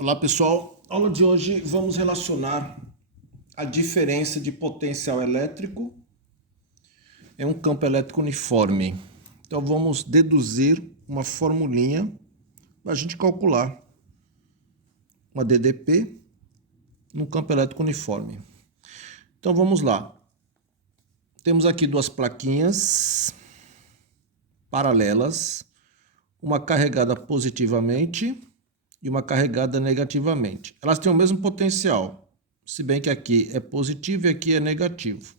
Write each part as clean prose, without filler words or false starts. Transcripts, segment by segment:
Olá pessoal, aula de hoje vamos relacionar a diferença de potencial elétrico em um campo elétrico uniforme. Então vamos deduzir uma formulinha para a gente calcular uma DDP num campo elétrico uniforme. Então vamos lá. Temos aqui duas plaquinhas paralelas, uma carregada positivamente e uma carregada negativamente. Elas têm o mesmo potencial, se bem que aqui é positivo e aqui é negativo.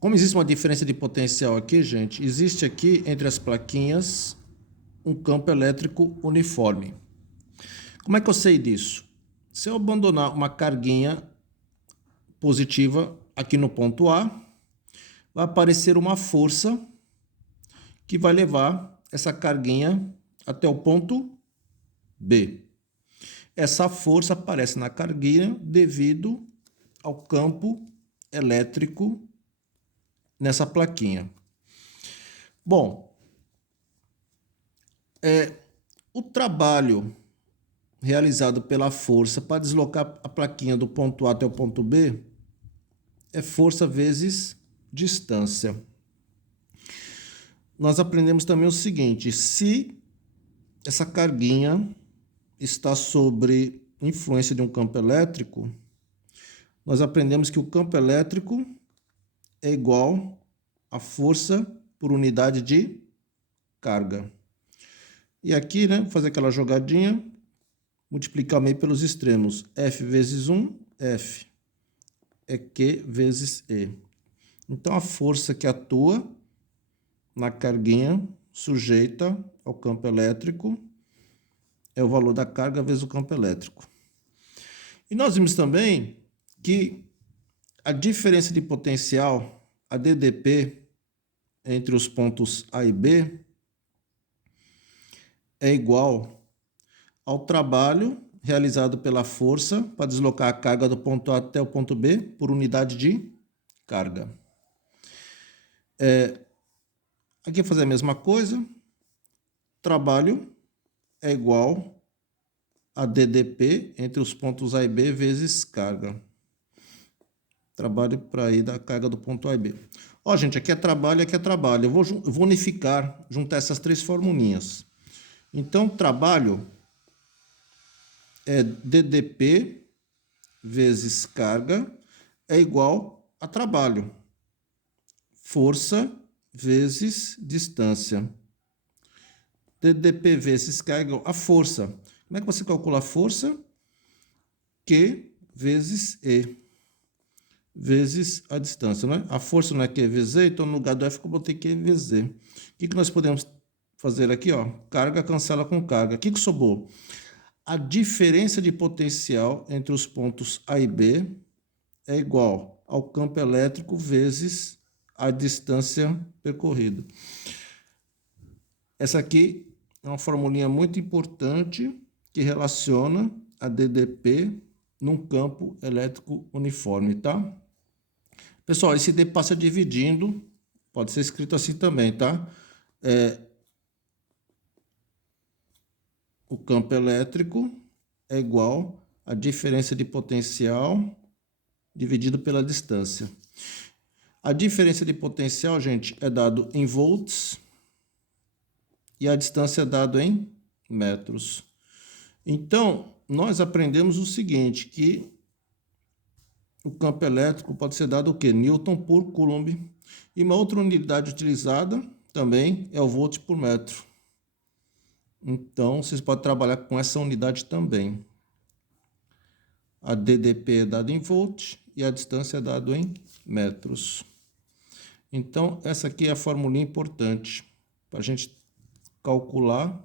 Como existe uma diferença de potencial aqui, gente, existe aqui entre as plaquinhas um campo elétrico uniforme. Como é que eu sei disso? Se eu abandonar uma carguinha positiva aqui no ponto A, vai aparecer uma força que vai levar essa carguinha até o ponto B. Essa força aparece na carguinha devido ao campo elétrico nessa plaquinha. Bom, o trabalho realizado pela força para deslocar a plaquinha do ponto A até o ponto B é força vezes distância. Nós aprendemos também o seguinte: se essa carguinha está sobre influência de um campo elétrico, nós aprendemos que o campo elétrico é igual a força por unidade de carga. E aqui, né, fazer aquela jogadinha, multiplicar meio pelos extremos. F vezes 1, F é Q vezes E. Então, a força que atua na carguinha sujeita ao campo elétrico é o valor da carga vezes o campo elétrico. E nós vimos também que a diferença de potencial, a DDP, entre os pontos A e B, é igual ao trabalho realizado pela força para deslocar a carga do ponto A até o ponto B por unidade de carga. Aqui fazer a mesma coisa. Trabalho é igual a DDP entre os pontos A e B vezes carga. Trabalho para ir da carga do ponto A e B. Ó, gente, aqui é trabalho, aqui é trabalho. Eu vou unificar, juntar essas três formulinhas. Então, trabalho é DDP vezes carga é igual a trabalho. Força vezes distância. DDP vezes carga, a força. Como é que você calcula a força? Q vezes E vezes a distância, né? A força não é Q vezes E, então no lugar do F eu botei Q vezes E. O que nós podemos fazer aqui, ó? Carga cancela com carga. O que sobrou? A diferença de potencial entre os pontos A e B é igual ao campo elétrico vezes a distância percorrida. Essa aqui é uma formulinha muito importante que relaciona a DDP num campo elétrico uniforme, tá? Pessoal, esse D passa dividindo, pode ser escrito assim também, tá? O campo elétrico é igual à diferença de potencial dividido pela distância. A diferença de potencial, gente, é dado em volts e a distância é dado em metros. Então, nós aprendemos o seguinte, que o campo elétrico pode ser dado o quê? Newton por Coulomb. E uma outra unidade utilizada também é o volt por metro. Então, vocês podem trabalhar com essa unidade também. A DDP é dada em volt e a distância é dada em metros. Então, essa aqui é a formulinha importante para a gente calcular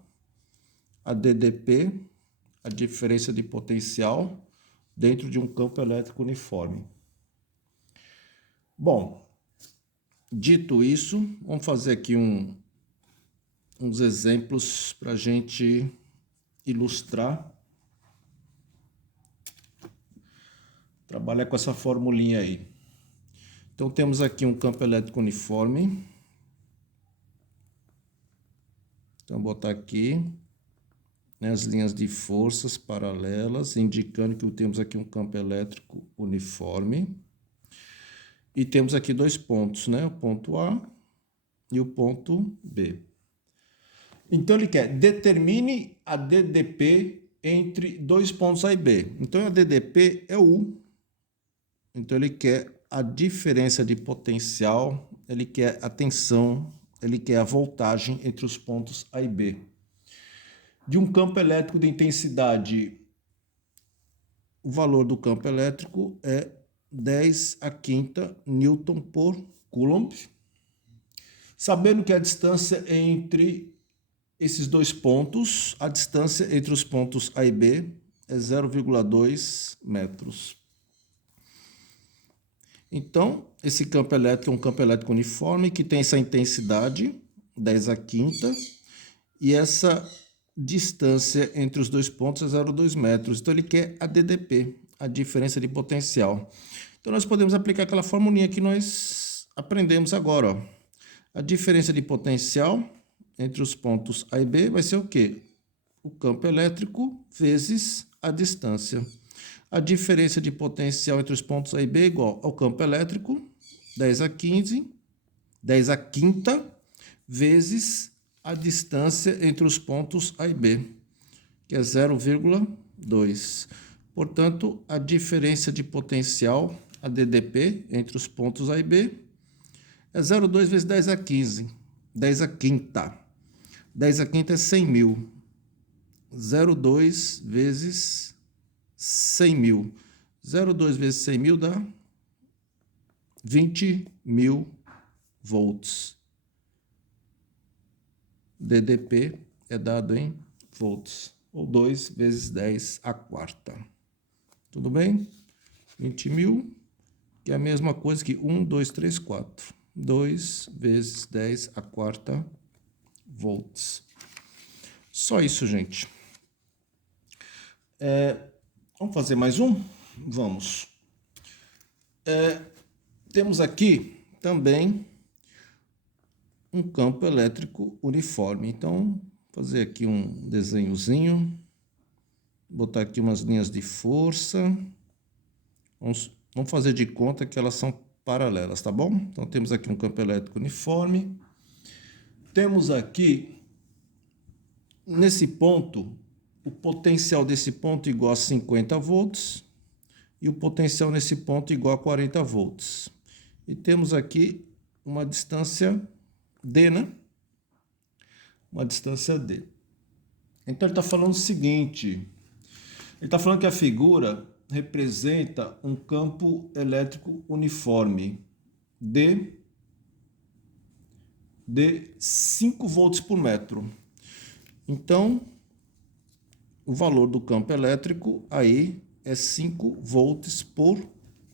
a DDP, a diferença de potencial, dentro de um campo elétrico uniforme. Bom, dito isso, vamos fazer aqui uns exemplos para a gente ilustrar. Trabalhar com essa formulinha aí. Então, temos aqui um campo elétrico uniforme. Então, vou botar aqui, né, as linhas de forças paralelas, indicando que temos aqui um campo elétrico uniforme. E temos aqui dois pontos, né? O ponto A e o ponto B. Então, ele quer determine a DDP entre dois pontos A e B. Então, a DDP é U. Então, ele quer a diferença de potencial, ele quer a tensão, ele quer a voltagem entre os pontos A e B. De um campo elétrico de intensidade, o valor do campo elétrico é 10 a quinta Newton por Coulomb. Sabendo que a distância entre esses dois pontos, a distância entre os pontos A e B é 0,2 metros. Então, esse campo elétrico é um campo elétrico uniforme que tem essa intensidade, 10 a quinta, e essa distância entre os dois pontos é 0,2 metros. Então, ele quer a DDP, a diferença de potencial. Então, nós podemos aplicar aquela formulinha que nós aprendemos agora, ó. A diferença de potencial entre os pontos A e B vai ser o quê? O campo elétrico vezes a distância. A diferença de potencial entre os pontos A e B é igual ao campo elétrico, 10 a 15, 10 a quinta, vezes a distância entre os pontos A e B, que é 0,2. Portanto, a diferença de potencial, a DDP, entre os pontos A e B, é 0,2 vezes 10 a 15, 10 a quinta. 10 a quinta é 100 mil. 0,2 vezes 100 mil. 0,2 vezes 100 mil dá 20 mil volts. DDP é dado em volts, ou 2 vezes 10 a quarta. Tudo bem? 20 mil, que é a mesma coisa que 1, 2, 3, 4. 2 vezes 10 a quarta volts. Só isso, gente. Vamos fazer mais um? Vamos. Temos aqui também um campo elétrico uniforme. Então, vou fazer aqui um desenhozinho. Botar aqui umas linhas de força. Vamos fazer de conta que elas são paralelas, tá bom? Então, temos aqui um campo elétrico uniforme. Temos aqui, nesse ponto, o potencial desse ponto igual a 50 volts e o potencial nesse ponto igual a 40 volts. E temos aqui uma distância D, né? Uma distância D. Então, ele está falando o seguinte, ele está falando que a figura representa um campo elétrico uniforme de 5 volts por metro. Então, o valor do campo elétrico aí é 5 volts por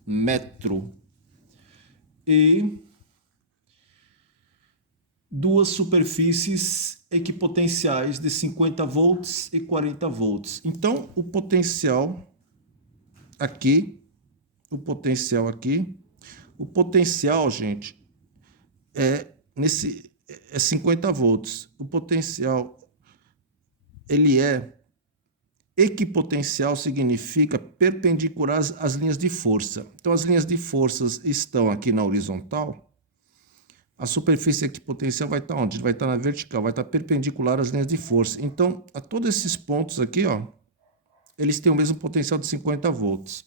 metro. E duas superfícies equipotenciais de 50 volts e 40 volts. Então, o potencial aqui, gente, é 50 volts. O potencial, ele é equipotencial, significa perpendicular às linhas de força. Então, as linhas de forças estão aqui na horizontal. A superfície equipotencial vai estar onde? Vai estar na vertical, vai estar perpendicular às linhas de força. Então, a todos esses pontos aqui, ó, eles têm o mesmo potencial de 50 volts.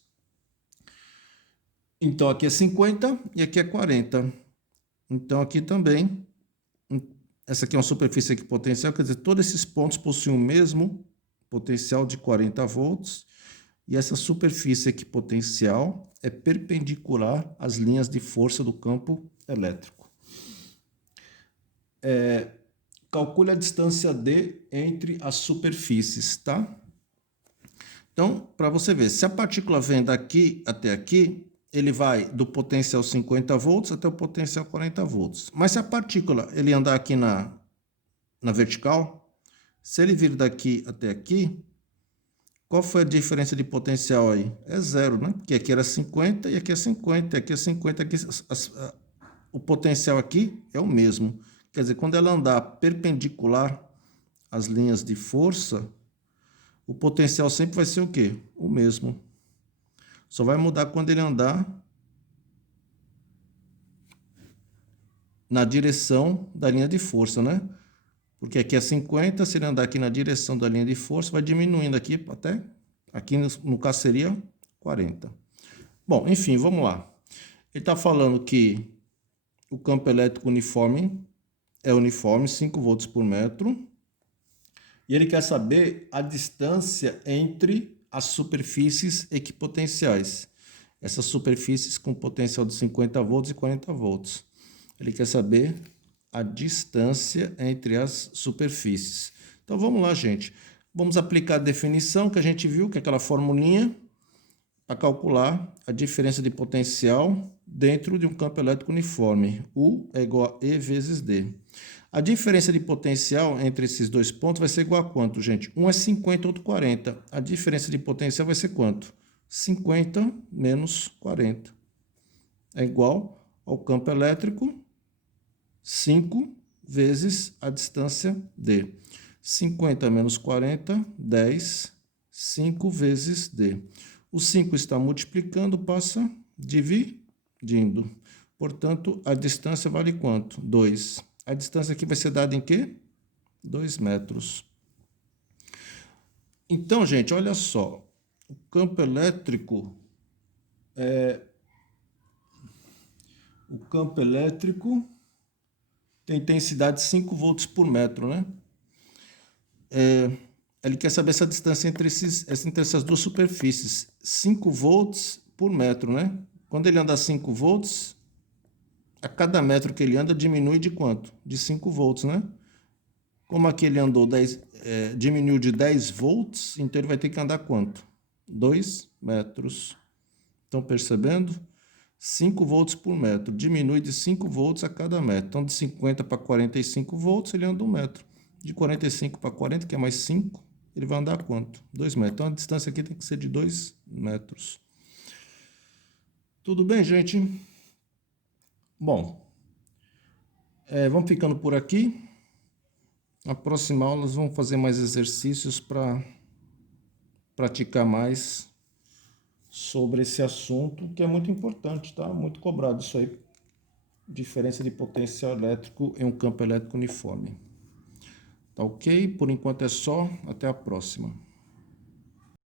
Então, aqui é 50 e aqui é 40. Então, aqui também, essa aqui é uma superfície equipotencial, quer dizer, todos esses pontos possuem o mesmo potencial de 40 volts. E essa superfície equipotencial é perpendicular às linhas de força do campo elétrico. Calcule a distância D entre as superfícies, tá? Então, para você ver, se a partícula vem daqui até aqui, ele vai do potencial 50 volts até o potencial 40 volts. Mas se a partícula ele andar aqui na vertical, se ele vir daqui até aqui, qual foi a diferença de potencial aí? É zero, né? Porque aqui era 50 e aqui é 50, aqui é 50, aqui o potencial aqui é o mesmo. Quer dizer, quando ela andar perpendicular as linhas de força, o potencial sempre vai ser o quê? O mesmo. Só vai mudar quando ele andar na direção da linha de força, né? Porque aqui é 50, se ele andar aqui na direção da linha de força, vai diminuindo aqui até, aqui no caso seria 40. Bom, enfim, vamos lá. Ele está falando que o campo elétrico uniforme é uniforme, 5 volts por metro. E ele quer saber a distância entre as superfícies equipotenciais. Essas superfícies com potencial de 50 volts e 40 volts. Ele quer saber a distância entre as superfícies. Então vamos lá, gente. Vamos aplicar a definição que a gente viu, que é aquela formulinha, para calcular a diferença de potencial dentro de um campo elétrico uniforme. U é igual a E vezes D. A diferença de potencial entre esses dois pontos vai ser igual a quanto, gente? Um é 50, outro 40. A diferença de potencial vai ser quanto? 50 menos 40. É igual ao campo elétrico 5 vezes a distância D. 50 menos 40, 10. 5 vezes D. O 5 está multiplicando, passa dividindo. Portanto, a distância vale quanto? 2. A distância aqui vai ser dada em quê? 2 metros. Então, gente, olha só. O campo elétrico tem intensidade de 5 volts por metro, né? Ele quer saber essa distância entre essas duas superfícies. 5 volts por metro, né? Quando ele anda 5 volts, a cada metro que ele anda diminui de quanto? De 5 volts, né? Como aqui ele andou diminuiu de 10 volts, então ele vai ter que andar quanto? 2 metros. Estão percebendo? 5 volts por metro. Diminui de 5 volts a cada metro. Então, de 50 para 45 volts, ele anda 1 metro. De 45 para 40, que é mais 5, ele vai andar quanto? 2 metros. Então, a distância aqui tem que ser de 2 metros. Tudo bem, gente? Bom, vamos ficando por aqui. Na próxima aula, nós vamos fazer mais exercícios para praticar mais sobre esse assunto, que é muito importante, tá? Muito cobrado isso aí. Diferença de potencial elétrico em um campo elétrico uniforme. Tá ok? Por enquanto é só. Até a próxima.